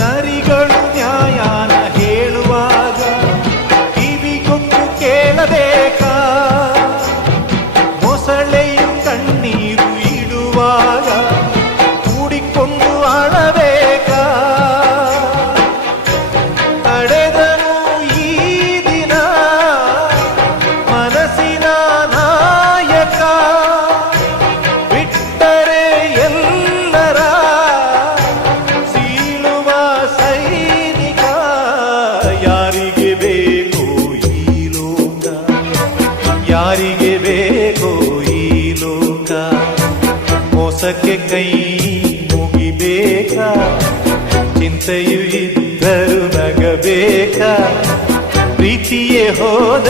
ನರಿಗಳು ನ್ಯಾಯನ ಹೇಳುವಾಗ ಕಿವಿಗೊಟ್ಟು ಕೇಳಬೇಕಾ? ಮೊಸಳೆಯು ಕಣ್ಣೀರು ಇಡುವಾಗ ಕೂಡಿಕೊಂಡು ಅಳಬೇಕಾ? ತಡೆದನು ಈ ದಿನ ಮನಸ್ಸಿನ ನಾಯಕ, ಬಿಟ್ಟರೆ ಎಲ್ಲರ ಸೀಳುವ ಸೈನಿಕ. ಯಾರಿಗೆ ಬೇಕೋ ಈ ಲೋಕ, ಯಾರಿಗೆ ಬೇಕೋ ಈ ಲೋಕ? ಮೋಸಕ್ಕೆ ಕೈ ಮುಗಿಬೇಕಾ? ಚಿಂತೆಯು ಇದ್ದರು ನಗಬೇಕಾ? ಪ್ರೀತಿಯೇ ಹೋದ